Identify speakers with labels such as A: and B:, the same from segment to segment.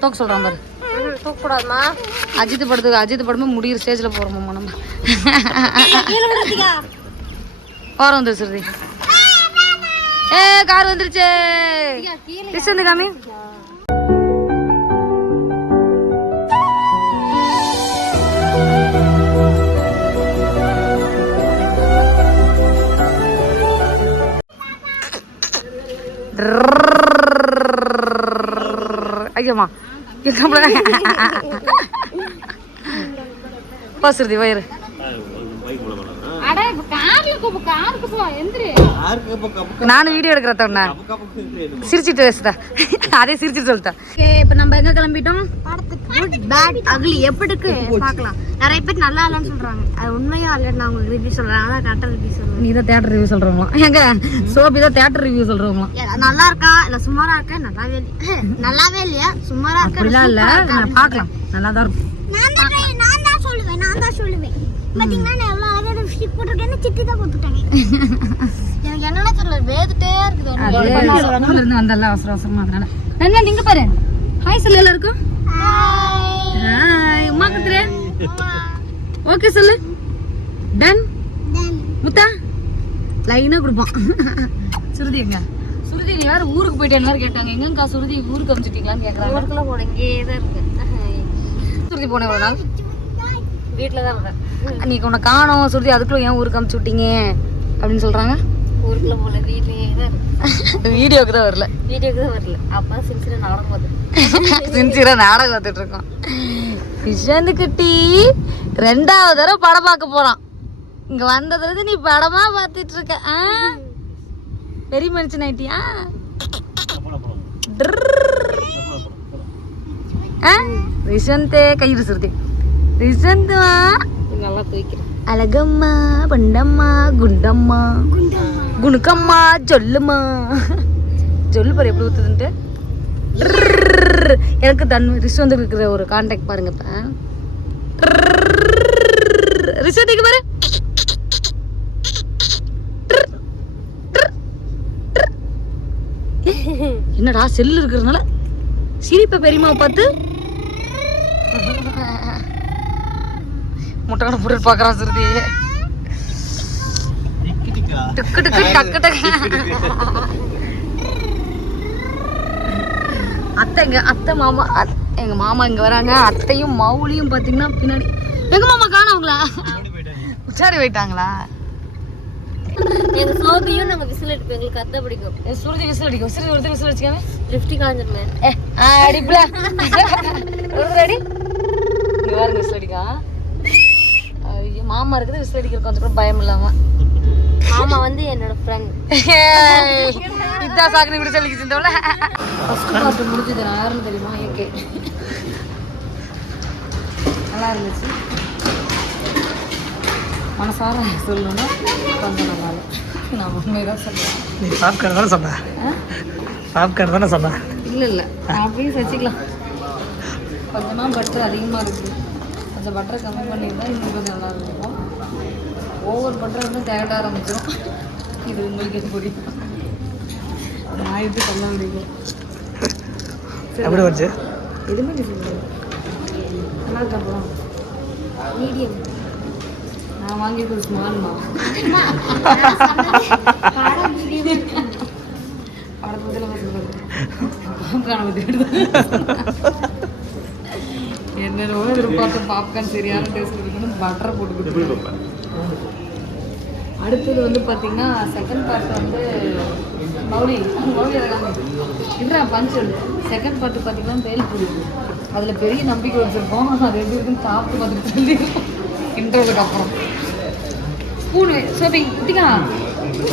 A: தூக்க சொல்கிறான் பாரு.
B: தூக்கக்கூடாதுமா?
A: அஜித் படத்துக்கு அஜித் படமே முடிகிற ஸ்டேஜில் போகிறோம்மா நம்ம வந்துருச்சு ஸ்ருதி ஏ கார் வந்துருச்சு. வந்து காமி. ஐயோம்மா. பசுருதி வயிறு
B: அட இப்ப கார்ல போ காருக்கு போ எந்திரி
A: நானும் வீடியோ எடுக்கிறத சிரிச்சிட்டு பேசுதா அதே சிரிச்சிட்டு சொல்லிட்டா இப்போ நம்ம எங்க கிளம்பிட்டோம்
B: குட் பேட் அக்லி எப்படி இருக்கு பார்க்கலாம் நிறைய பேர் நல்லா இல்லைன்னு சொல்றாங்க. அது உண்மையா இல்லைன்னு நான் உங்களுக்கு ரிவ்யூ சொல்றேன். அதான் கரெக்டாக ரிவ்யூ சொல்றேன்.
A: நீ தான் தேட்டர் ரிவ்யூ சொல்றவங்களாம். எங்க சோபி தான் தேட்டர் ரிவ்யூ சொல்றவங்களாம்.
B: நல்லா இருக்கா? இல்ல சுமாரா இருக்கா? நல்லாவே இல்லையா? நல்லாவே இல்லையா? சுமாரா இருக்கா?
A: அப்படிலாம் இல்ல. நான் பார்க்கலாம். நல்லா தான் இருக்கும்.
B: நான் தான் நான் தான் சொல்லுவேன் நான் தான் சொல்லுவேன். பாத்தீங்கன்னா நான் எவ்வளவு அழகா ஸ்டிக் போட்டுருக்கேன்னு சிட்டி தான் போட்டுட்டாங்க எனக்கு என்னன்னு தெரியல வேதுட்டே இருக்குது.
A: இருந்து வந்தல அவசர அவசரமா அதனால. என்ன நீங்க பாரு. ஹாய் சொல்லு எல்லாருக்கும். ஹாய் உமா குத்துரு. ஓகே சொல்லு. டன் முத்தா? லைனா கொடுப்பான். சுருதி எங்க? சுருதி நீ வேற ஊருக்கு போயிட்டு எல்லாரும் கேட்டாங்க? எங்கக்கா சுருதி ஊருக்கு அமிச்சிட்டீங்களான்னு கேக்குறாங்க.
B: ஊருக்குள்ள போட இங்கே தான் இருக்கு.
A: சுருதி போன எவ்வளவு நாள்?
B: வீட்டில் தான் இருக்கேன்
A: நீ உன்னை காணோம். சுருதி அதுக்குள்ள ஏன் ஊருக்கு அமிச்சு விட்டீங்க அப்படின்னு சொல்றாங்க.
B: ஊருக்குள்ள போல வீட்லயே தான் இருக்கு.
A: வீடியோக்கு தான் வரல.
B: வீடியோக்கு தான் வரல. அப்பா சின்சியரா நாடகம் பார்த்து
A: சின்சியரா நாடகம் பார்த்துட்டு இருக்கோம். விஷாந்து குட்டி ரெண்டாவது தடவை படம் பார்க்க போறான் இங்க வந்ததுலேருந்து நீ படமா பார்த்துட்டு இருக்க ஆ? பெரிய மனுஷன் ஆயிட்டியா ஆ ரிஷந்தே கயிறு சுருதி ரிஷந்துவா
B: நல்லா தூக்கிறேன்
A: அழகம்மா பண்டம்மா குண்டம்மா குணுக்கம்மா சொல்லுமா சொல்லு பாரு எப்படி ஊத்துதுன்ட்டு எனக்கு தன் ரிஷவந்து இருக்கிற ஒரு கான்டாக்ட் பாருங்க இப்ப. ரிஷவந்திக்கு பாரு. என்னடா செல்லு இருக்கிறதுனால சிரிப்ப பெரியம்மாவை பார்த்து முட்டை போட்டு பார்க்கறான் சுருதி. டக்கு டக்கு. டக்கு டக்கு. அத்தை எங்க அத்தை மாமா எங்க மாமா இங்க வராங்க. அத்தையும் மௌலியும் பாத்தீங்கன்னா பின்னாடி. எங்க மாமா காணவங்களா உச்சாரி போயிட்டாங்களா?
B: எங்க சோபியும் நாங்க விசில் அடிப்போம். எங்களுக்கு அத்தை பிடிக்கும்.
A: சுருதி விசில் அடிக்கும். சுருதி ஒருத்தர் விசில் அடிச்சுக்காம?
B: லிப்டிக் காஞ்சிருமே
A: அடிப்புல ஒருத்தர் அடி. இங்க பாருங்க விசில் அடிக்கா. மாமா இருக்குது விசில் அடிக்கிற கொஞ்சம் கூட பயம் இல்லாம.
B: மாமா வந்து என்னோட ஃப்ரெண்ட்
A: இதான் சாக்குன்னு இப்படி சொல்லிக்கிச்சு இந்த ஃபர்ஸ்ட் பார்ட் முடிஞ்சது நான் யாருன்னு தெரியுமா? ஏகே நல்லா இருந்துச்சு. மனசார சொல்லணும்னா கொஞ்சம் நல்லா. நான் உண்மைதான் சொல்லுவேன்
C: நீ பாப்கார்ன் தானே சொன்ன? பாப்கார்ன் தானே சொன்ன?
A: இல்லை இல்லை. அப்படியே வச்சுக்கலாம் கொஞ்சமாக பட்டர் அதிகமாக இருக்குது கொஞ்சம் பட்டரை கம்மி பண்ணியிருந்தா இன்னும் கொஞ்சம் நல்லா இருக்கும். ஓவர் பட்டர் வந்து தேட ஆரம்பிச்சிடும் இது உங்களுக்கு பிடிக்கும் நான் எப்படி சொல்ல முடியும்?
C: எப்படி வந்துச்சு
A: எதுவுமே டிஃபரெண்ட் இல்லை நல்லா இருக்கா மீடியம் நான் ஸ்மால்மா படத்துல பாப்கார்ன் பற்றி என்னென்னவோ எதிர்பார்த்த பாப்கார்ன் சரியான டேஸ்ட் இருக்குன்னு பட்டரை போட்டு கொடுத்துருக்கேன் அடுத்தது வந்து பார்த்தீங்கன்னா செகண்ட் பார்ட் வந்து மௌலி மௌலி இல்லை பஞ்சு. செகண்ட் பார்ட் பார்த்தீங்கன்னா பேல்பூரி அதில் பெரிய நம்பிக்கை வச்சுருக்கோம். அது எப்படி இருக்குன்னு சாப்பிட்டு பார்த்துட்டு சொல்லியிருக்கோம் இன்டர்வலுக்கு அப்புறம். ஸ்பூன் சோபி குட்டிக்கா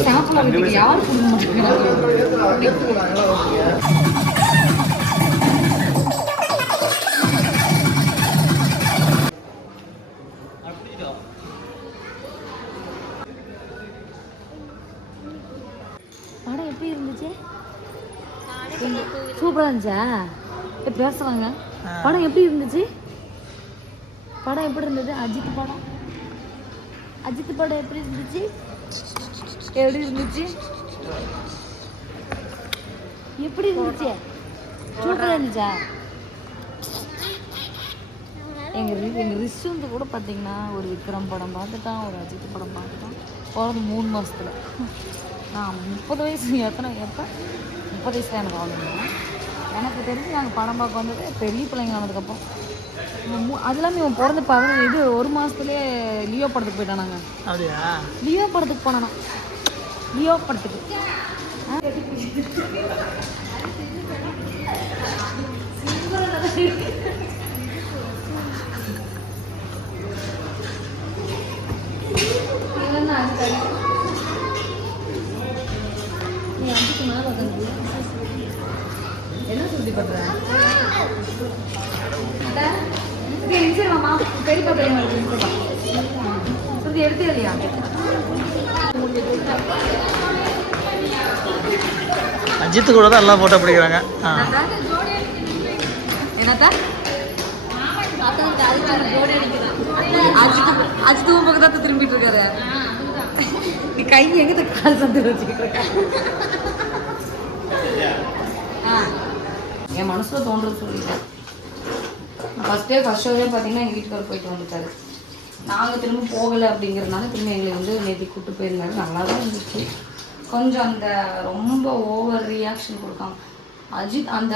A: சாப்பிடலாம் குட்டிக்கு யார் கொடுக்க மாட்டேங்கிறாங்க சூப்பராக இருந்துச்சா? ஏ, பேசுறாங்க. படம் எப்படி இருந்துச்சு? படம் எப்படி இருந்தது? அஜித் படம்? அஜித் படம் எப்படி இருந்துச்சு? எப்படி இருந்துச்சு? எப்படி இருந்துச்சு? சூப்பராக இருந்துச்சா? எங்கள் எங்கள் ரிஷுந்து கூட பார்த்தீங்கன்னா ஒரு விக்ரம் படம் பார்த்துட்டான் ஒரு அஜித் படம் பார்த்துட்டான். பிறந்து மூணு மாதத்தில் நான் முப்பது வயசு எத்தனை எப்போ? முப்பது வயசில் எனக்கு ஆகணும் எனக்கு தெரிஞ்சு நாங்கள் படம் பார்க்க வந்தது பெரிய பிள்ளைங்க ஆனதுக்கப்புறம் இவன் மூ- அது இல்லாமல் இவன் பிறந்து பதினஞ்சு இது ஒரு மாதத்துலேயே லியோ படத்துக்கு போயிட்டான் நாங்கள்
C: அப்படியா?
A: லியோ படத்துக்கு போனோம் லியோ படத்துக்கு. ஆ?
C: அஜித்து கூட தான் எல்லாம் ஃபோட்டோ பிடிக்கிறாங்க. ஆ.
A: என்னத்தா? திரும்பிட்டு இருக்காரு. நீ கை எங்க கால் சந்து வச்சுக்கிட்டு இருக்க? என் மனசுல தோன்றது சொல்லிட்டேன். ஃபஸ்ட்டே ஃபஸ்ட் ஷோவே பார்த்தீங்கன்னா எங்கள் வீட்டுக்காரர் போயிட்டு வந்துட்டாரு. நாங்கள் திரும்ப போகலை அப்படிங்கிறதுனால திரும்ப எங்களை வந்து நேற்று கூப்பிட்டு போயிருந்தாரு. நல்லா தான் இருந்துச்சு. கொஞ்சம் அந்த ரொம்ப ஓவர் ரியாக்ஷன் கொடுக்காம. அஜித் அந்த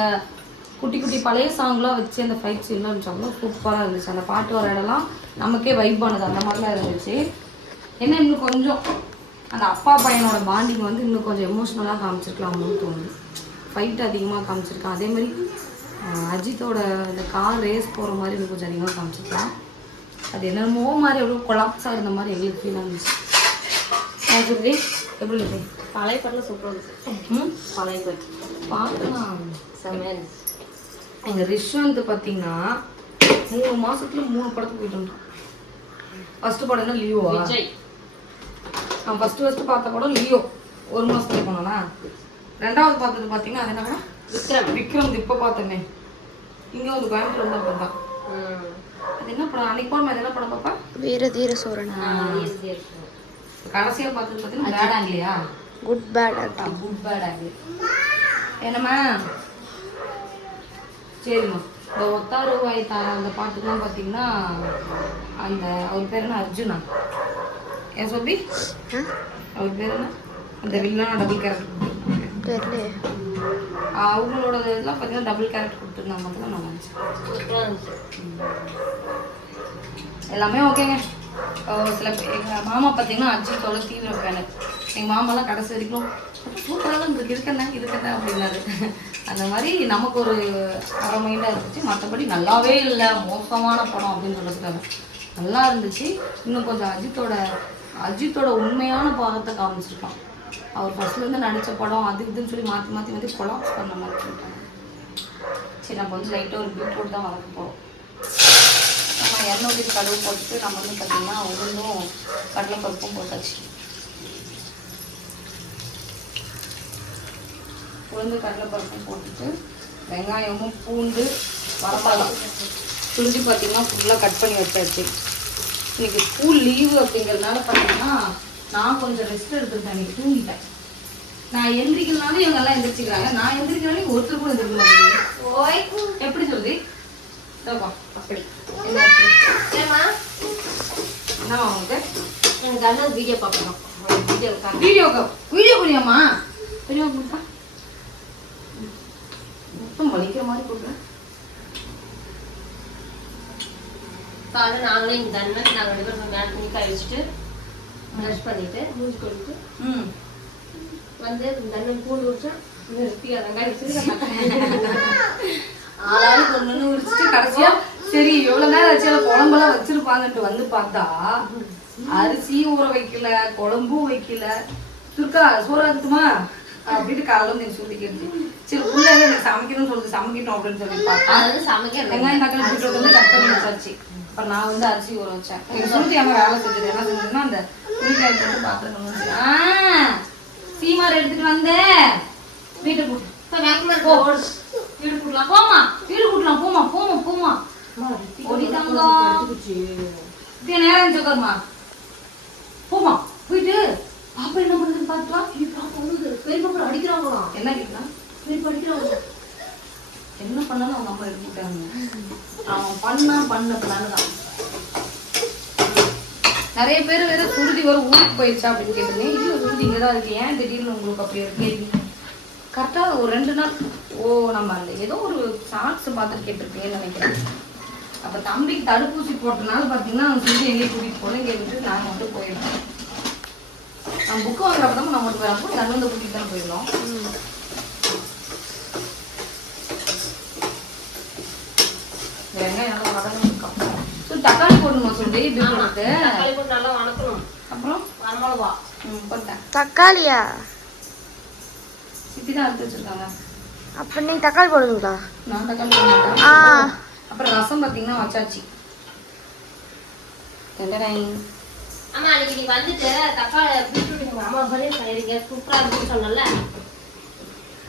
A: குட்டி குட்டி பழைய சாங்லாம் வச்சு அந்த ஃபைட் சீன்லாம் இருந்துச்சு. அவ்வளோ சூப்பராக இருந்துச்சு. அந்த பாட்டு வர இடம்லாம் நமக்கே வைப் ஆனது. அந்த மாதிரிலாம் இருந்துச்சு. என்ன இன்னும் கொஞ்சம் அந்த அப்பா பையனோட பாண்டிங் வந்து இன்னும் கொஞ்சம் எமோஷ்னலாக காமிச்சிருக்கலாம்னு தோணுது. ஃபைட் அதிகமாக காமிச்சிருக்கான். அதே மாதிரி அஜித்தோட இந்த கார் ரேஸ் போகிற மாதிரி இன்னும் கொஞ்சம் அதிகமாக காமிச்சிருக்கலாம் அது என்னமோ மாதிரி எவ்வளோ கொலாப்ஸாக இருந்த மாதிரி எங்களுக்கு ஃபீல் ஆனிச்சு சொல்லுது எப்படி இருக்கு?
D: பழைய பாட்டில் சூப்பராக இருந்துச்சு.
A: ம்?
D: பழைய பாட்டு
A: பார்க்கலாம்.
D: இருந்துச்சு.
A: எங்கள் ரிஷ்வந்த் பார்த்தீங்கன்னா மூணு மாசத்துல மூணு படத்துக்கு போயிட்டு வந்தோம் ஃபர்ஸ்ட் படம் என்ன? லியோவா
D: விஜய்.
A: நான் ஃபர்ஸ்ட் ஃபர்ஸ்ட் பார்த்த படம் லியோ ஒரு மாசத்துல போனானா? ரெண்டாவது பார்த்தது பார்த்தீங்கன்னா அது என்ன
D: விக்ரம்.
A: விக்ரம் இப்போ பார்த்தோமே. இங்கே வந்து கோயம்புத்தூர் வந்து பார்த்தா
D: ம்.
A: அது என்ன படம்? அன்னைக்கு போன அது என்ன படம் பாப்பா?
B: வீர தீர சோரன்.
A: கடைசியாக பார்த்தது பார்த்தீங்கன்னா பேட் ஆங்கிலியா
B: குட் பேட்
A: குட் பேட் ஆங்கிலி என்னம்மா? சரிம்மா. இந்த ஒத்தா ரூபாய் தார அந்த பாட்டுலாம் பார்த்தீங்கன்னா அந்த அவர் பேர் என்ன? அர்ஜுனா. ஏன் சொல்லி அவர் பேர் என்ன? அந்த வில்லனா டபுள் கேரக்டர் அவங்களோட இதெல்லாம் பார்த்தீங்கன்னா டபுள் கேரக்டர் கொடுத்துருந்தாங்க. மட்டும் நல்லா இருந்துச்சு எல்லாமே ஓகேங்க. சில எங்கள் மாமா பார்த்தீங்கன்னா அஜித்தோட தீவிர ஃபேனு எங்கள் மாமாலாம் கடைசி வரைக்கும் சூப்பராக தான் இருக்கு இருக்கண்ணே இருக்கண்ணே அப்படின்னாரு. அந்த மாதிரி நமக்கு ஒரு அரை மைண்டாக இருந்துச்சு. மற்றபடி நல்லாவே இல்லை மோசமான படம் அப்படின்னு சொல்கிறதுக்காக நல்லா இருந்துச்சு. இன்னும் கொஞ்சம் அஜித்தோட அஜித்தோட உண்மையான பாகத்தை காமிச்சிருக்கான். அவர் ஃபஸ்ட்லேருந்து நடித்த படம் அது இதுன்னு சொல்லி மாற்றி மாற்றி வந்து கொலாப்ஸ் பண்ண மாதிரி பண்ணிட்டாங்க. சரி நம்ம வந்து லைட்டாக ஒரு பீட்ரூட் தான் வளர்க்க போகிறோம் இரநூத்தி கடுகு போட்டுட்டு நம்ம வந்து பார்த்தீங்கன்னா உளுந்தும் கடலைப்பருப்பும் போட்டாச்சு. உளுந்து கடலைப்பருப்பும் போட்டுட்டு வெங்காயமும் பூண்டு வரமிளகாய் சுண்டி பார்த்தீங்கன்னா ஃபுல்லாக கட் பண்ணி வச்சாச்சு. இன்னைக்கு ஸ்கூல் லீவு அப்படிங்கிறதுனால பார்த்தீங்கன்னா நான் கொஞ்சம் ரெஸ்ட் எடுத்துக்கிட்டேன் இன்னைக்கு தூங்கிட்டேன். நான் எந்திரிக்கலனாலும் இவங்க எல்லாம் எந்திரிச்சுக்கிறாங்க. நான் எந்திரிக்கனாலும் ஒருத்தர் கூட எந்திரிக்க மாட்டேங்குது. எப்படி இதோப்பா, அப்படி என்ன
D: ஏம்மா
A: என்னவா உனக்கு
D: எனக்கு அண்ணன் வீடியோ பார்க்கணும் வீடியோ
A: வீடியோ வீடியோ புரியாமா வீடியோ கொடுத்தா மொத்தம் வலிக்கிற மாதிரி கொடுக்குறேன்
D: காலை நாங்களே தண்ணி நாங்கள் ரெண்டு பேரும் காய வச்சுட்டு ப்ரஷ் பண்ணிட்டு மூஞ்சி கொண்டு
A: ம்
D: வந்து தண்ணி பூண்டு குடிச்சா நிறுத்தி அதங்காய் வச்சுட்டு
A: ஆளாளுக்கு ஒன்று உரிச்சிட்டு கடைசியா சரி எவ்வளவு நேரம் ஆச்சு குழம்பெல்லாம் வச்சிருப்பாங்கன்ட்டு வந்து பார்த்தா அரிசியும் ஊற வைக்கல குழம்பும் வைக்கல. துர்கா சோறு ஆகுதுமா அப்படின்ட்டு காலையில வந்து எனக்கு சொல்லி கேட்டு சரி உள்ள எனக்கு சமைக்கணும்னு சொல்லுது சமைக்கட்டும் அப்படின்னு சொல்லி பார்த்தா
D: சமைக்க
A: வெங்காயம் தக்காளி பீட்ரூட் வந்து கட் பண்ணி வச்சாச்சு. அப்புறம் நான் வந்து அரிசி ஊற வச்சேன். எங்க சுருதி அம்மா வேலை செஞ்சது. என்ன செஞ்சதுன்னா அந்த துணிக்காய் போட்டு பாத்திரம் கழுவுச்சு. ஆ சீமார் எடுத்துட்டு வந்தேன். வீட்டை போட்டு
D: இப்போ இருக்க
A: வீடு கூட்டலாம். போமா வீடு கூட்டலாம். போமா போமா போமா ஒடி தங்கம். இப்ப நேரம் இருந்துச்சு உட்காருமா. போமா போயிட்டு பாப்பா என்ன பண்ணுதுன்னு பார்த்துட்டு வா.
D: பாப்பா வந்து பெரிய பாப்பா அடிக்கிறாங்களாம்.
A: என்ன கேட்கலாம்
D: பெரிய அடிக்கிறாங்க.
A: என்ன பண்ணாலும் அவங்க அம்மா எடுத்துட்டாங்க அவன் பண்ணா பண்ண பிளான் தான். நிறைய பேர் வேற சுருதி வர ஊருக்கு போயிடுச்சா அப்படின்னு கேட்டிருந்தேன். இல்லை சுருதி இங்கே தான் இருக்கு. ஏன் திடீர்னு உங்களுக்கு அப்படி கேள்வி கரெக்டாக ஒரு ரெண்டு நாள் ஓ நம்ம அந்த ஏதோ ஒரு ஷார்ட்ஸ் பார்த்துட்டு கேட்டிருப்பேன்னு நினைக்கிறேன். அப்போ தம்பிக்கு தடுப்பூசி போட்டனால பார்த்தீங்கன்னா அவன் சுருதி எங்கேயும் கூட்டிகிட்டு இங்கே விட்டு நாங்கள் மட்டும் போயிடுறோம் நம்ம புக்கு வாங்குறப்ப தான் நம்ம மட்டும் போயிடறோம் எங்கள் அண்ணன் கூட்டிகிட்டு தான் போயிடலாம் வெங்காயம் நல்லா அப்புறம் ஸோ தக்காளி போடணுமா சொல்லி பீட்ரூட்டு
D: தக்காளி போட்டு நல்லா வணக்கணும்.
A: அப்புறம்?
D: வரமிளகா.
A: ம் போட்டேன்.
B: தக்காளியா?
A: சித்தி தான் அறுத்து வச்சிருக்காங்க.
B: அப்ப நீங்க தக்காளி போடுவீங்களா
A: நான் தக்காளி போட மாட்டேன்.
B: ஆ.
A: அப்புறம் ரசம் பார்த்தீங்கன்னா வச்சாச்சு. வெங்காயம்
D: ஆமா அன்னைக்கு நீ வந்துட்டு தக்காளி பீட்ரூட் அம்மா சொல்லி செய்றீங்க சூப்பரா இருக்குன்னு சொன்னல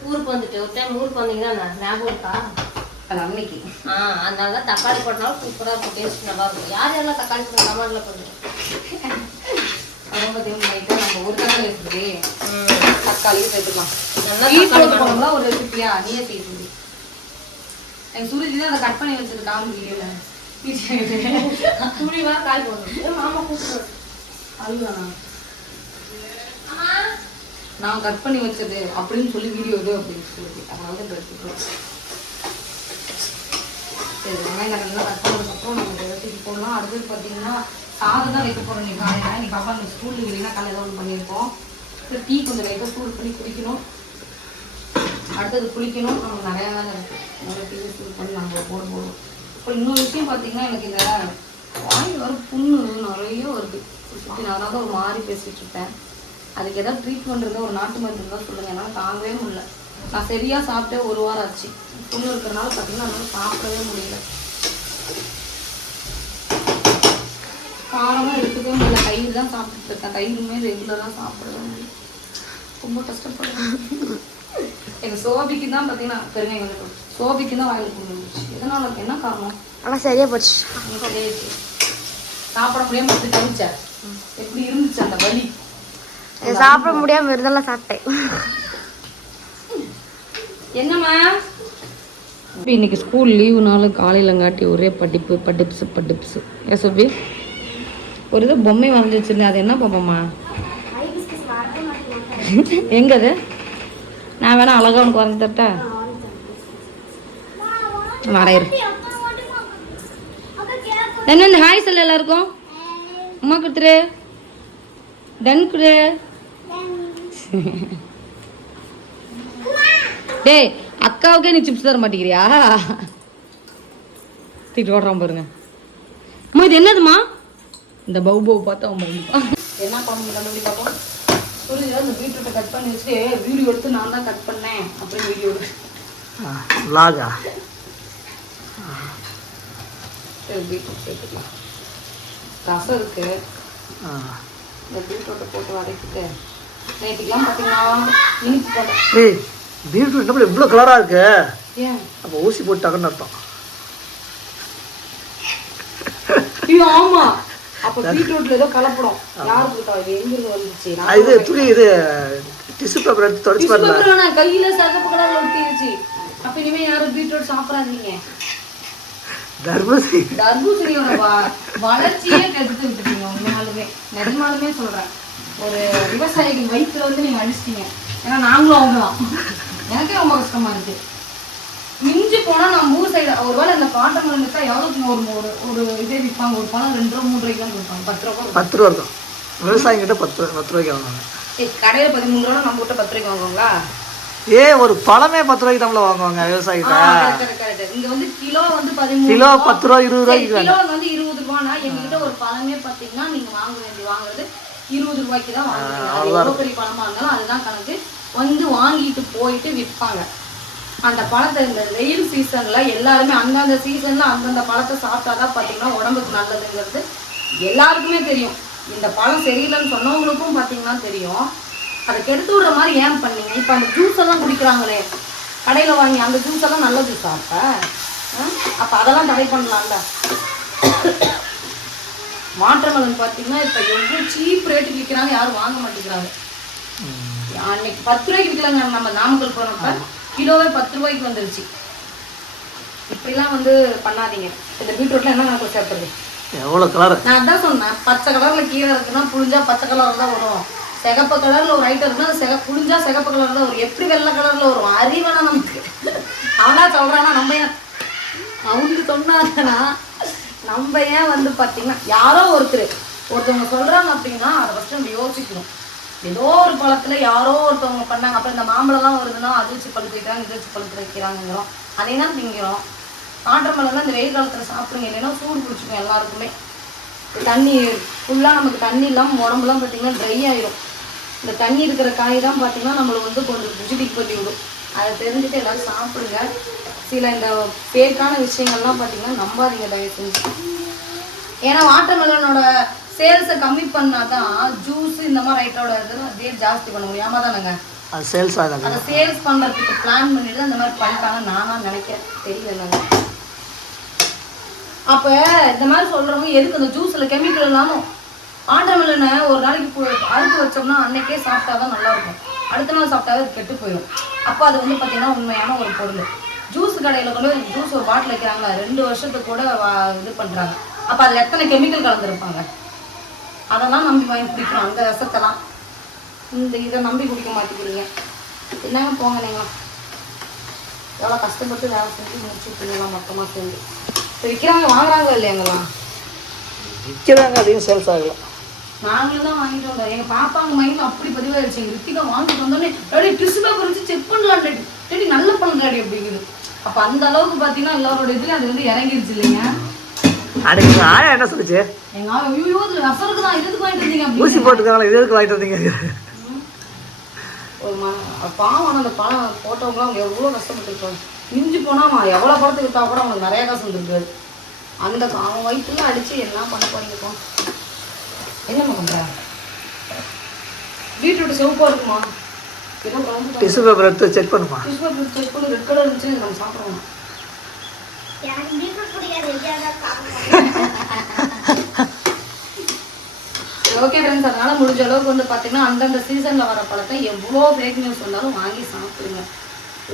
D: ஊருக்கு வந்துட்டு ஒரு டைம் ஊருக்கு வந்தீங்கன்னா நான் ஞாபகம் இருக்கா?
A: அது அன்னைக்கு.
D: ஆ அதனால தான் தக்காளி போட்டனாலும் சூப்பரா இருக்கும் டேஸ்ட் நல்லா இருக்கும். யார் யாரெல்லாம் தக்காளி போட்டு கமெண்ட்ல பண்ணுங்க.
A: பார்த்தீங்கன்னா லைட்டாக நம்ம ஒரு தக்காளி இருக்குது தக்காளி சேர்த்துக்கலாம். பீட்ரூட் போனோம்னா ஒரு ரெசிபியா நீயே சூரியஜி தான் அதை கட் பண்ணி வீடியோவில்
D: மாமா கூப்பிட்டு
A: அதுதானா நான் கட் பண்ணி வச்சது அப்படின்னு சொல்லி வீடியோ இது அப்படின்னு சொல்லி அதனால தான் எடுத்துக்கிறோம். சரி வெங்காயம் கட் பண்ணதுக்கப்புறம் நம்ம தூக்கி போடலாம். அடுத்தது பார்த்தீங்கன்னா சாதம் தான் வைக்க போகிறோம் நீ காலையில். நீ பாப்பா அந்த ஸ்கூலில் இல்லைன்னா காலையில் ஒன்று பண்ணியிருப்போம் அப்புறம் டீ கொஞ்சம் லைட்டாக சூடு பண்ணி குடிக்கணும். அடுத்தது குளிக்கணும். நம்ம நிறையா வேலை இருக்குது நிறைய டீ சூடு பண்ணி நம்ம போட போடுறோம் இப்போ இன்னொரு விஷயம் பார்த்தீங்கன்னா எனக்கு இந்த வாயில் வர புண்ணு நிறைய வருது சுற்றி நான் தான் ஒரு மாதிரி பேசிகிட்டு இருப்பேன். அதுக்கு ஏதாவது ட்ரீட்மெண்ட் இருந்தால் ஒரு நாட்டு மருந்து இருந்தால் சொல்லுங்கள் என்னால் தாங்கவே முடியல. நான் சரியாக சாப்பிட்டே ஒரு வாரம் ஆச்சு. புண்ணு இருக்கிறனால பார்த்தீங்கன்னா என்னால் சாப்பிடவே முடியல. காரமாக எடுத்துக்கவே முடியல தயிர் தான் சாப்பிட்டுட்டு இருக்கேன். தயிருமே ரெகுலராக சாப்பிடவே முடியல. ரொம்ப கஷ்டப்படுறேன். எங்கள் சோபிக்கு தான் பார்த்தீங்கன்னா கொஞ்சம் போடு. சோபிக்கு தான் வாயில் புண்ணு இருந்துச்சு எதனால? என்ன காரணம்?
B: ஆனா சரியா போச்சு.
A: நீ சரியாயிடுச்சு சாப்பிட முடியாம எப்படி தவிச்ச எப்படி இருந்துச்சு அந்த வலி?
B: சாப்பிட முடியாம இருந்தெல்லாம் சாப்பிட்டேன்.
A: என்னம்மா? இன்னைக்கு ஸ்கூல் லீவுனால காலையிலங்காட்டி ஒரே படிப்பு படிப்ஸு படிப்ஸு. ஏ சுபி? ஒரு இது பொம்மை வரைஞ்சி வச்சுருந்தேன். அது என்ன பொம்மைம்மா? எங்க அது நான் வேணா அழகா உனக்கு வரைஞ்சி தரட்டா? வரையிரு என்ன ஹாய் சொல்ல எல்லாருக்கும். அம்மா கொடுத்துரு. டன் குடு. டேய் அக்காவுக்கே நீ சிப்ஸ் தர மாட்டேங்கிறியா? தூக்கிட்டு ஓடுறான் பாருங்க. அம்மா இது என்னதுமா இந்த பவு பவு பார்த்தா அவன் பயந்துப்பான் என்ன பண்ண கண்டுபிடி பார்ப்போம் இந்த பீட்ரூட்டை கட் பண்ணி வச்சுட்டு வீடியோ எடுத்து நான் தான் கட் பண்ணேன் அப்படின்னு வீடியோ
C: லாகா
A: பீட்ரூட் சேர்த்துக்கலாம். ரசம் இருக்கு. இந்த பீட்ரூட்டை போட்டு வதக்கிட்டு நேற்றுக்கெல்லாம் பார்த்தீங்கன்னா இனிப்பு போட்டேன்.
C: ஏய் பீட்ரூட் என்ன இவ்வளோ கலராக இருக்கு?
A: ஏன்?
C: அப்போ ஊசி போட்டாங்கன்னு அர்த்தம்.
A: ஐயோ இது
C: துணி இது டிஷ்யூ பேப்பர் எடுத்து தொடச்சி பாருங்க
A: கையில சகப்பு ஒட்டிருச்சு. அப்ப இனிமே யாரும் பீட்ரூட் சாப்பிடாதீங்க.
C: தர்பூசணி.
A: தர்பூசணியோட வளர்ச்சியே கெடுத்து விட்டுட்டீங்க உண்மையாலுமே. நிஜமாலுமே சொல்றேன். ஒரு விவசாயிகள் வயிற்றுல வந்து நீங்க அடிச்சிட்டீங்க. ஏன்னா நாங்களும் அவங்க தான் எனக்கே ரொம்ப கஷ்டமா இருக்கு. மிஞ்சி போனா நம்ம ஊர் சைடு ஒருவேளை அந்த காட்டன் மரம் வித்தா எவ்வளவுக்கு ஒரு ஒரு ஒரு இதே விற்பாங்க? ஒரு பழம் ரெண்டு ரூபா மூணு ரூபாய்க்கு தான் கொடுப்பாங்க. பத்து ரூபா.
C: பத்து ரூபா இருக்கும் விவசாயிங்கிட்ட பத்து ரூபா பத்து ரூபாய்க்கு வாங்குவாங்க.
A: ஏய், கடையில பதிமூணு ரூபா நம்ம கிட்ட பத்து ரூபாய்க்கு வாங்குவாங்களா?
C: ஏ ஒரு பழமே பத்து ரூபாய்க்கு தமிழ வாங்குவாங்க விவசாயிகிட்ட.
A: இங்க வந்து கிலோ வந்து பதிமூணு
C: கிலோ. பத்து ரூபா இருபது ரூபாய்க்கு
A: கிலோ வந்து இருபது ரூபானா எங்ககிட்ட ஒரு பழமே பாத்தீங்கன்னா நீங்க வாங்க வேண்டிய வாங்குறது இருபது ரூபாய்க்கு தான் வாங்குவீங்க. அது எவ்வளவு பெரிய பழமா இருந்தாலும் அதுதான் கணக்கு. வந்து வாங்கிட்டு போயிட்டு விற்பாங்க. அந்த பழத்தை இந்த வெயில் சீசன்ல எல்லாருமே அந்தந்த சீசன்ல அந்தந்த பழத்தை சாப்பிட்டாதான் பாத்தீங்கன்னா உடம்புக்கு நல்லதுங்கிறது எல்லாருக்குமே தெரியும். இந்த பழம் சரியில்லைன்னு சொன்னவங்களுக்கும் பாத்தீங்கன்னா தெரியும். அதை கெடுத்து விடுற மாதிரி ஏன் பண்ணீங்க? இப்போ அந்த ஜூஸ் எல்லாம் குடிக்கிறாங்களே. கடையில் வாங்கி அந்த ஜூஸ் எல்லாம் நல்ல ஜூஸ் அப்போ? அப்போ அதெல்லாம் தடை பண்ணலாம்ல. வாட்டர்மெலன் பார்த்தீங்கன்னா இப்போ எவ்வளோ சீப் ரேட்டுக்கு விற்கிறாங்க யாரும் வாங்க மாட்டேங்கிறாங்க. அன்னைக்கு பத்து ரூபாய்க்கு விற்கலாங்க நம்ம நாமக்கல் போனப்ப. கிலோவே பத்து ரூபாய்க்கு வந்துருச்சு. இப்படிலாம் வந்து பண்ணாதீங்க. இந்த பீட்ரூட்ல என்ன கணக்கு சேர்த்துறது?
C: எவ்வளோ கலர்
A: நான் அதான் சொன்னேன் பச்சை கலர்ல கீரை இருக்குன்னா புளிஞ்சா பச்சை கலர் தான் வரும். சிகப்பு கலர்ல ஒரு ஐட்டம் இருக்குன்னா அது சிக புளிஞ்சா சிகப்பு கலர் தான் வரும். எப்படி வெள்ளை கலர்ல வரும்? அறிவானா நமக்கு. அவனா சொல்றானா நம்ம ஏன்? அவனுக்கு சொன்னாங்கன்னா நம்ம ஏன் வந்து பார்த்தீங்கன்னா யாரோ ஒருத்தர் ஒருத்தவங்க சொல்றாங்க அப்படின்னா அதை ஃபஸ்ட்டு நம்ம யோசிக்கணும். ஏதோ ஒரு பழத்துல யாரோ ஒருத்தவங்க பண்ணாங்க. அப்புறம் இந்த மாம்பழம்லாம் வருதுன்னா அது வச்சு பழுத்து வைக்கிறாங்க இது வச்சு பழுத்து வைக்கிறாங்கிறோம் அதே தான் திங்கிறோம். ஆட்டமலைலாம் இந்த வெயில் காலத்தில் சாப்பிடுங்க. இல்லைன்னா சூடு பிடிச்சிக்கும் எல்லாருக்குமே. தண்ணி ஃபுல்லாக நமக்கு தண்ணி இல்லாமல் உடம்புலாம் பார்த்தீங்கன்னா ட்ரை ஆயிரும். இந்த தண்ணி இருக்கிற காய் தான் பார்த்தீங்கன்னா நம்மளுக்கு வந்து கொஞ்சம் விஜிட்டிக் பண்ணி விடும். அதை தெரிஞ்சுட்டு எல்லாரும் சாப்பிடுங்க. சில இந்த ஃபேக்கான விஷயங்கள்லாம் பார்த்தீங்கன்னா நம்பாதீங்க தயவு செஞ்சு. ஏன்னா வாட்டர் மெலனோட சேல்ஸை கம்மி பண்ணாதான் ஜூஸ் இந்த மாதிரி ஐட்டோட இது ரேட் ஜாஸ்தி பண்ண முடியும். ஆமா தானேங்க?
C: அது சேல்ஸ் ஆகாது.
A: அதை சேல்ஸ் பண்ணுறதுக்கு பிளான் பண்ணிட்டு அந்த மாதிரி பண்ணிட்டாங்க நானா நினைக்கிறேன். தெரியல எனக்கு அப்போ இந்த மாதிரி சொல்கிறவங்க எதுக்கு அந்த ஜூஸில் கெமிக்கல் இல்லாமல் ஆண்டமில்லனை ஒரு நாளைக்கு அறுத்து வச்சோம்னா அன்னைக்கே சாப்பிட்டா தான் நல்லா இருக்கும் அடுத்த நாள் சாப்பிட்டாவே அது கெட்டு போயிடும். அப்போ அது வந்து பார்த்தீங்கன்னா உண்மையான ஒரு பொருள். ஜூஸ் கடையில் கொண்டு போய் ஜூஸ் ஒரு பாட்டில் வைக்கிறாங்களா? ரெண்டு வருஷத்துக்கு கூட இது பண்ணுறாங்க அப்போ அதில் எத்தனை கெமிக்கல் கலந்துருப்பாங்க? அதெல்லாம் நம்பி வாங்கி குடிக்கணும். அந்த ரசத்தெல்லாம். இந்த இதை நம்பி குடிக்க மாட்டேங்கிறீங்க. என்னங்க போங்க நீங்களும் எவ்வளோ கஷ்டப்பட்டு வேலை செஞ்சு முடிச்சுட்டுலாம் மொத்தமாக சேர்ந்து. இப்போ விற்கிறவங்க வாங்குறாங்க இல்லையாங்களாம்
C: விற்கிறாங்க அதையும் சேல்ஸ் ஆகல.
A: நாங்களும் தான் வாங்கிட்டு வந்தோம். எங்கள் பாப்பாங்க மைண்டில் அப்படி பதிவாயிருச்சு எங்கள் ரித்திகா வாங்கிட்டு வந்தோடனே டேடி டிஷ்யூ பேப்பர் வச்சு செக் பண்ணலாம் டேடி. டேடி நல்ல பண்ணுறாடி அப்படிங்குது. அப்போ அந்த அளவுக்கு பார்த்தீங்கன்னா எல்லாரோட இதுலையும் அது வந்து இறங்கிருச்சு இல்லைங்க.
C: அன்னைக்கு ஆயா என்ன சொல்லுச்சு? ஊசி போட்டுக்காங்களா இது எதுக்கு வாங்கிட்டு வந்தீங்க?
A: ஒரு பாவம் அந்த பழம் போட்டவங்க அவங்க எவ்வளோ கஷ்டப்பட்டுருப்பாங்க. மிஞ்சி போனால் அவன் எவ்வளோ பழத்தை விற்றா கூட அவனுக்கு நிறைய காசு வந்துருக்காது. அந்த அவன் வயிற்றுல அடித்து என்ன பண்ண போறீங்கப்பா என்னம்மா பண்ணுற பீட்ரூட் சிவப்பாக இருக்குமா
C: டிஷ்யூ பேப்பர் எடுத்து செக் பண்ணுமா?
A: டிஷ்யூ பேப்பர் செக் பண்ணி ரெட் கலர் இருந்துச்சு நம்ம சாப்பிடுவோம்
B: எனக்கு பீட்ரூட் பிடிக்காது எதையாவது சாப்பிடுவேன்
A: ஓகே ஃப்ரெண்ட்ஸ் அதனால் முடிஞ்ச அளவுக்கு வந்து பார்த்தீங்கன்னா அந்தந்த சீசனில் வர பழத்தை எவ்வளோ ஃபேக் நியூஸ் வந்தாலும் வாங்கி சாப்பிடுங்க.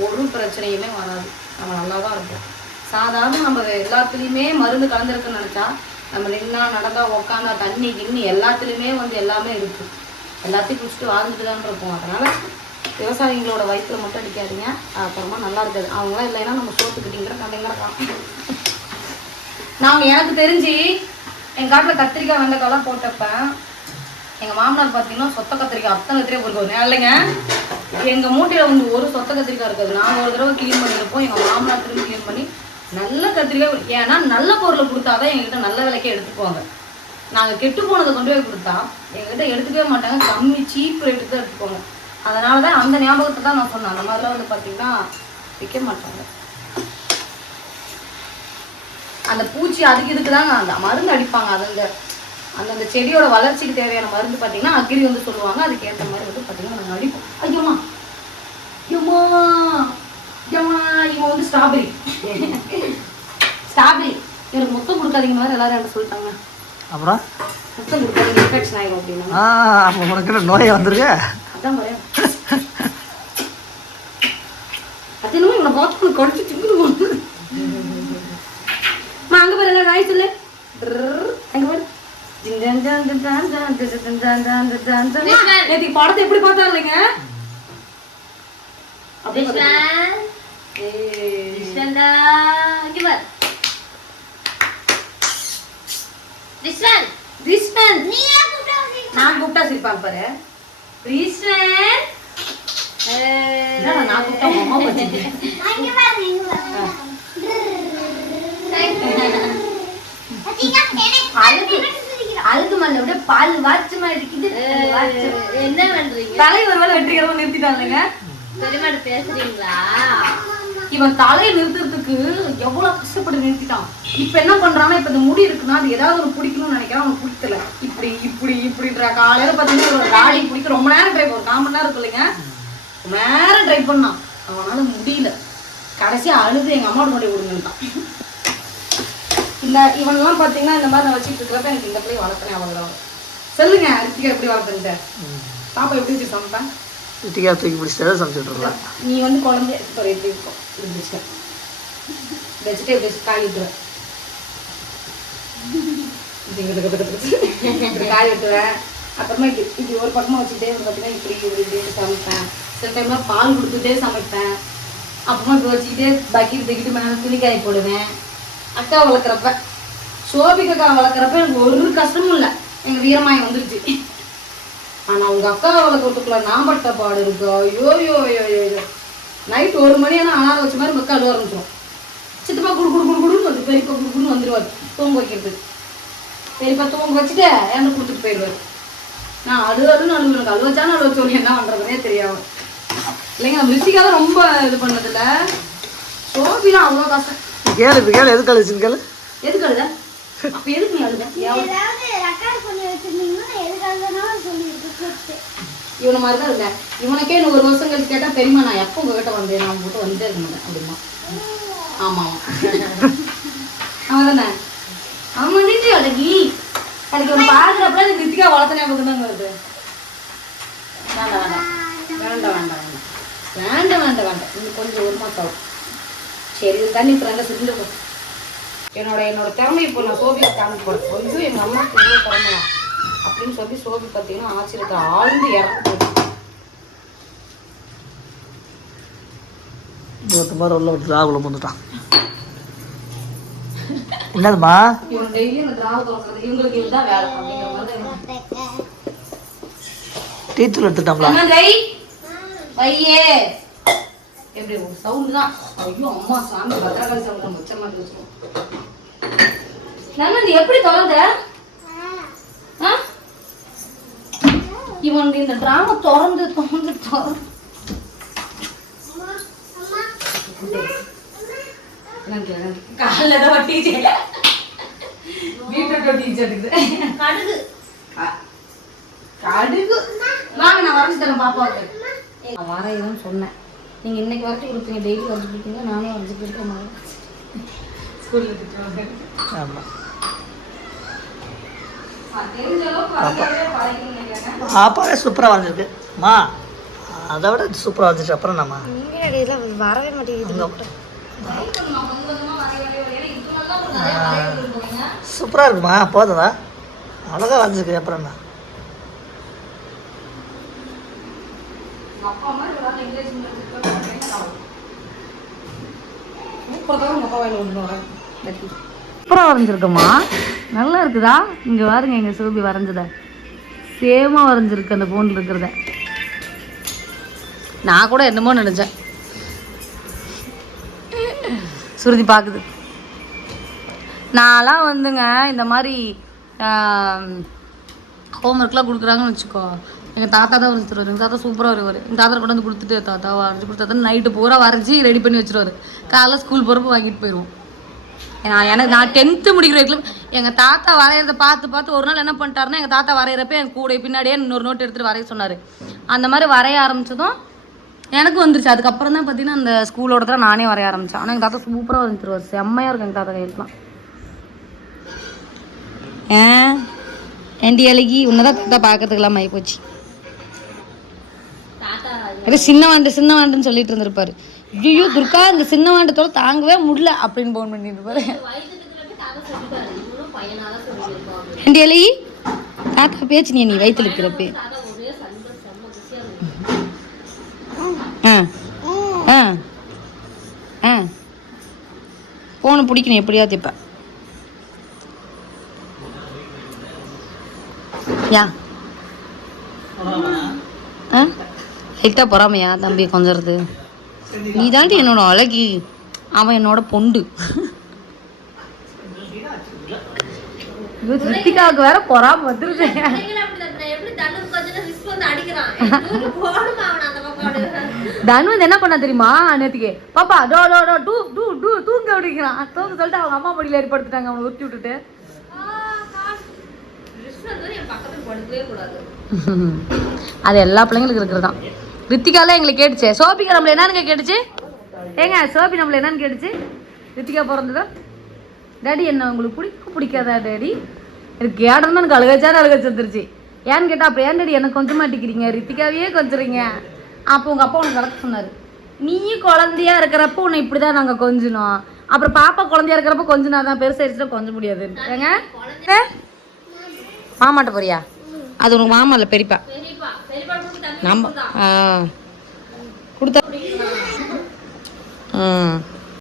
A: ஒரு பிரச்சனையுமே வராது. நம்ம நல்லா தான் இருப்போம். சாதாரண நம்ம எல்லாத்துலேயுமே மருந்து கலந்துருக்குன்னு நினச்சா நம்ம நின்னா நடந்தா உக்காந்தா தண்ணி கிண்ணி எல்லாத்துலேயுமே வந்து எல்லாமே இருக்குது எல்லாத்தையும் குடிச்சிட்டு வாழ்ந்துட்டு தான் இருப்போம். அதனால் விவசாயிகளோட வயிற்றுல மட்டும் அடிக்காதீங்க. அப்புறமா நல்லா இருக்காது. அவங்களாம் இல்லைன்னா நம்ம சோத்துக்கிட்டீங்கிற கதைங்கிறதான் நாங்கள் எனக்கு தெரிஞ்சு எங்கள் காட்டில் கத்திரிக்காய் வெண்டைக்காய்லாம் போட்டப்ப எங்கள் மாமனார் பார்த்தீங்கன்னா சொத்த கத்திரிக்காய் அத்தனை கத்திரிக்காய் பொறுக்கும் இல்லைங்க. எங்கள் மூட்டையில் வந்து ஒரு சொத்த கத்திரிக்காய் இருக்காது. நாங்கள் ஒரு தடவை க்ளீன் பண்ணியிருப்போம். எங்கள் மாமனார் திரும்பி க்ளீன் பண்ணி நல்ல கத்திரிக்காய் ஏன்னா நல்ல பொருளை கொடுத்தாதான் எங்ககிட்ட நல்ல விலைக்கே எடுத்துக்குவாங்க. நாங்கள் கெட்டு போனதை கொண்டு போய் கொடுத்தா எங்ககிட்ட எடுத்துக்கவே மாட்டாங்க. கம்மி அதனால தான் அந்த ஞாபகத்தை தான் நான் சொன்னேன். அந்த மாதிரிலாம் வந்து பார்த்தீங்கன்னா விற்க மாட்டாங்க. அந்த பூச்சி அதுக்கு இதுக்கு தாங்க அந்த மருந்து அடிப்பாங்க அது அந்த அந்தந்த செடியோட வளர்ச்சிக்கு தேவையான மருந்து பார்த்தீங்கன்னா அக்ரி வந்து சொல்லுவாங்க. அதுக்கு ஏற்ற மாதிரி வந்து பார்த்தீங்கன்னா நாங்கள் அடிப்போம். ஐயோமா ஐயோமா ஐயோமா இவன் வந்து ஸ்ட்ராபெரி ஸ்ட்ராபெரி எனக்கு மொத்தம் கொடுக்காதீங்க மாதிரி எல்லாரும் என்ன சொல்லிட்டாங்க.
C: அப்புறம்?
A: மொத்தம் கொடுக்காதீங்க. இன்ஃபெக்ஷன் ஆயிடும் அப்படின்னா.
C: உனக்கு நோயை வந்திருக்கு?
A: அதான் வரேன். அது என்னமோ இவனை பார்த்து கடிச்சு திங்குடுவோம் அங்க பாரு எல்லாம் நாய் சொல்லு. அங்க பாரு. படத்தை எப்படி பார்த்தா. இல்லைங்க நான் கூப்பிட்டா சிரிப்பாங்க பாரு. கிருஷ்ணன் நான் கூப்பிட்டா அழுது மண்ணை விட பால் வாட்சமா இருக்குது.
D: என்ன பண்றீங்க?
A: தலைவர் வேலை வெற்றிகரமா நிறுத்திட்டாங்க
D: பெருமாடு பேசுறீங்களா?
A: இவன் தலையை நிறுத்துறது நிறுத்துறதுக்கு எவ்வளவு கஷ்டப்பட்டு நிறுத்திட்டான். இப்ப என்ன பண்றான்னா இப்ப இந்த முடி இருக்குன்னா அது ஏதாவது ஒரு பிடிக்கணும்னு நினைக்கிறான் அவனுக்கு பிடிக்கல. இப்படி இப்படி இப்படின்ற காலையில பாத்தீங்கன்னா ஒரு தாடி பிடிக்க ரொம்ப நேரம் ட்ரை ஒரு கால் மணி நேரம் இருக்கு இல்லைங்க. ரொம்ப நேரம் ட்ரை பண்ணான். அவனால முடியல. கடைசியா அழுது எங்க அம்மாவோட கொண்டு விடுங்கட்டான் இந்த இவனெல்லாம் பாத்தீங்கன்னா இந்த மாதிரி நான் வச்சுட்டு இருக்கிறப்ப எனக்கு இந்த பிள்ளைய வளர்த்தனே அவ்வளவுதான் சொல்லுங்க ரித்திகா எப்படி வளர்த்துன்ட்டு. பாப்பா எப்படி வச்சு சமைப்பேன்
C: வீட்டுக்கே தூக்கி பிடிச்சிட்டு சமைச்சிட்டு இருக்கலாம்
A: நீ வந்து குழந்தை இப்போ எப்படி இருக்கும் இருந்துச்சு வெஜிடபிள்ஸ் காய் விட்டுருவேன் இப்படி காய் விட்டுருவேன் அப்புறமா இப்படி இப்படி ஒரு பக்கமாக வச்சுட்டே வந்து பார்த்தீங்கன்னா இப்படி இப்படி இப்படி சமைப்பேன். சில டைம்ல பால் கொடுத்துட்டே சமைப்பேன். அப்புறமா இப்படி வச்சுக்கிட்டே பக்கெட் தூக்கிட்டு மேலே துணிக்காய் போடுவேன். அக்கா வளர்க்குறப்ப சோபிகக்கா வளர்க்குறப்ப எனக்கு ஒரு கஷ்டமும் இல்லை. எங்கள் வீரமாய் வந்துருச்சு. ஆனால் உங்கள் அக்கா வளர்க்குறதுக்குள்ள நான் பட்ட பாடு இருக்கோ. ஐயோ ஐயோ ஐயோ ஐயோ நைட் ஒரு மணி ஆனால் அலாரம் வச்ச மாதிரி மக்கள் அழுவ ஆரம்பிச்சிடும் சித்தப்பா குடு குடு குடு குடுன்னு வந்து பெரியப்பா குடு குடுன்னு வந்துடுவார் தூங்க வைக்கிறதுக்கு பெரியப்பா தூங்க வச்சுட்டு என்ன கொடுத்துட்டு போயிடுவார். நான் அழு அழுன்னு அழுவு எனக்கு அழு வச்சாலும் அழு வச்சோன்னு என்ன பண்ணுறதுனே தெரியாது. இல்லைங்க நம்ம ரித்திகா தான் ரொம்ப இது பண்ணதில்ல. சோபிலாம் அவ்வளோ கஷ்டம்.
C: கேளு இப்போ கேளு எதுக்கு அழிச்சுன்னு கேளு.
A: எதுக்கு அழுத? அப்போ எதுக்கு நீ அழுத? இவனை மாதிரி தான் இருந்தேன். இவனுக்கே இன்னும் ஒரு வருஷம் கழிச்சு கேட்டால் பெரியமா நான் எப்போ உங்ககிட்ட வந்தேன்? நான் உங்ககிட்ட வந்துட்டே இருக்க மாட்டேன் அப்படிமா ஆமாம் அவதானே அவன் நின்று அடங்கி எனக்கு ஒரு பார்க்குறப்பல அது நித்திகா வளர்த்த ஞாபகம் தாங்க வருது. வேண்டாம் வேண்டாம். வேண்டாம் வேண்டாம் வேண்டாம். வேண்டாம் வேண்டாம் இன்னும் கொஞ்சம் ஒரு மாதம் சரி தண்ணி இப்போ நல்லா போ என்னோட என்னோட திறமை இப்போ நான் சோபியை காமிக்க போகிறேன் கொஞ்சம் எங்கள் அம்மா கொஞ்சம் திறமை அப்படின்னு சொல்லி சோபி பார்த்தீங்கன்னா ஆச்சரியத்தை ஆழ்ந்து இறந்து போச்சு.
C: ஒருத்த மாதிரி உள்ள ஒரு திராவில வந்துட்டான். என்னதுமா டீத்தூள் எடுத்துட்டாங்களா
A: பையே. எப்படி சவுண்டு இவன் இந்த டிராமா திறந்து தொடர்ந்து திறந்து. காலில் தான் நான் வரைஞ்சி தரேன் பாப்பாவுக்கு நான் வரையதான் சொன்னேன் நீங்கள் இன்னைக்கு வரைக்கும் கொடுப்பீங்க டெய்லி வரைஞ்சி கொடுப்பீங்க நானும் வரைஞ்சி கொடுக்க மாதிரி
C: ஆமாம் பாப்பாவே சூப்பராக வரைஞ்சிருக்கு. மா அதை விட சூப்பராக வரைஞ்சிட்டு அப்புறம் நம்ம
B: இதெல்லாம் வரவே மாட்டேங்குது.
C: சூப்பராக இருக்குமா? போதுதா அழகாக வந்திருக்கு அப்புறம்
A: சூப்பராக வரைஞ்சிருக்கம்மா. நல்லா இருக்குதா? இங்கே பாருங்க எங்கள் சோபி வரைஞ்சத. சேமாக வரைஞ்சிருக்கு அந்த ஃபோனில் இருக்கிறத. நான் கூட என்னமோ நினச்சேன். சுருதி பார்க்குது நான்லாம் வந்துங்க இந்த மாதிரி ஹோம்ஒர்க்லாம் கொடுக்குறாங்கன்னு வச்சுக்கோ. எங்கள் தாத்தா தான் வரைஞ்சிருவார் எங்கள் தாத்தா சூப்பராக வருவார். எங்கள் தாத்தா கொண்டு வந்து கொடுத்துட்டு தாத்தா வரைஞ்சி கொடுத்தா நைட்டு பூரா வரைஞ்சி ரெடி பண்ணி வச்சிருவாரு. காலைல ஸ்கூல் போகிறப்ப வாங்கிட்டு போயிடுவோம் நான் எனக்கு நான் டென்த்து முடிக்கிற வரைக்கும் எங்கள் தாத்தா வரைகிறத பார்த்து பார்த்து ஒரு நாள் என்ன பண்ணிட்டாருன்னா எங்கள் தாத்தா வரைகிறப்ப என் கூட பின்னாடியே இன்னொரு நோட் எடுத்துகிட்டு வரைய சொன்னார். அந்த மாதிரி வரைய ஆரம்பிச்சதும் எனக்கு வந்துருச்சு. அதுக்கப்புறம் தான் பார்த்தீங்கன்னா அந்த ஸ்கூலோட தான் நானே வரைய ஆரம்பித்தேன் ஆனால் எங்கள் தாத்தா சூப்பராக வரைஞ்சி தருவார் செம்மையாக இருக்கும் எங்கள் தாத்தா கையெழுத்துலாம். ஏன் ஏண்டி அழகி? உன்னதான் தாத்தா பார்க்கறதுக்கெல்லாம் ஆகி போச்சு
D: தாத்தா
A: அது சின்ன வாண்டு சின்ன வாண்டுன்னு சொல்லிட்டு இருந்திருப்பாரு. ஐயோ துர்கா இந்த சின்ன வாண்டத்தோட தாங்கவே முடியல அப்படின்னு போன் பண்ணியிருப்பாரு இருப்பாரு ஏண்டி அழகி? தாத்தா பேச்சு நீ நீ வயிற்றுல இருக்கிறப்பே
D: தாத்தா ஒரே சண்டை செம்ம குசியா இருந்துச்சு
A: ஆ ஆ ஆ ஃபோனை பிடிக்கணும் எப்படியாவது இப்போ யா. ஆ? லைட்டாக பொறாமையா தம்பி கொஞ்சறது? நீ தாண்டி என்னோட அழகி. அவன் என்னோட பொண்டு. ரித்திகாவுக்கு வேற பொறாம வந்துருது
D: தனு வந்து
A: என்ன பண்ணா தெரியுமா? நேத்துக்கு பாப்பா டோ டோ டோ டூ டூ டூ தூங்க விடுக்கிறான் தூங்க சொல்லிட்டு அவங்க அம்மா மடியில் ஏற்படுத்திட்டாங்க அவனை உருட்டி விட்டுட்டு. அது எல்லா பிள்ளைங்களுக்கும் இருக்கிறது தான் ரித்திகாலாம் எங்களை கேட்டுச்சு. சோபிகா நம்மள என்னன்னு கேட்டுச்சு? ஏங்க சோபி நம்மள என்னன்னு கேட்டுச்சு? ரித்திகா பிறந்ததா? டேடி என்ன உங்களுக்கு பிடிக்கும்? பிடிக்காதா டேடி? எனக்கு கேடணும் எனக்கு அழுகச்சாரு அழுகச்சு வந்துருச்சு. ஏன்னு கேட்டா அப்போ ஏன் டேடி எனக்கு கொஞ்சம் மாட்டிக்கிறீங்க ரித்திகாவையே கொஞ்சுறீங்க. அப்போ உங்கள் அப்பா உனக்கு கலக்க சொன்னார். நீயும் குழந்தையா இருக்கிறப்போ உன்னை இப்படி தான் நாங்கள் கொஞ்சினோம். அப்புறம் பாப்பா குழந்தையா இருக்கிறப்ப கொஞ்ச நேரம் தான் பெருசாயிருச்சுன்னா கொஞ்சம் முடியாது. ஏங்க? மாமாட்ட போறியா? அது உனக்கு மாமா இல்லை பெரியப்பா? நம்ம ஆ. கொடுத்தா ஆ.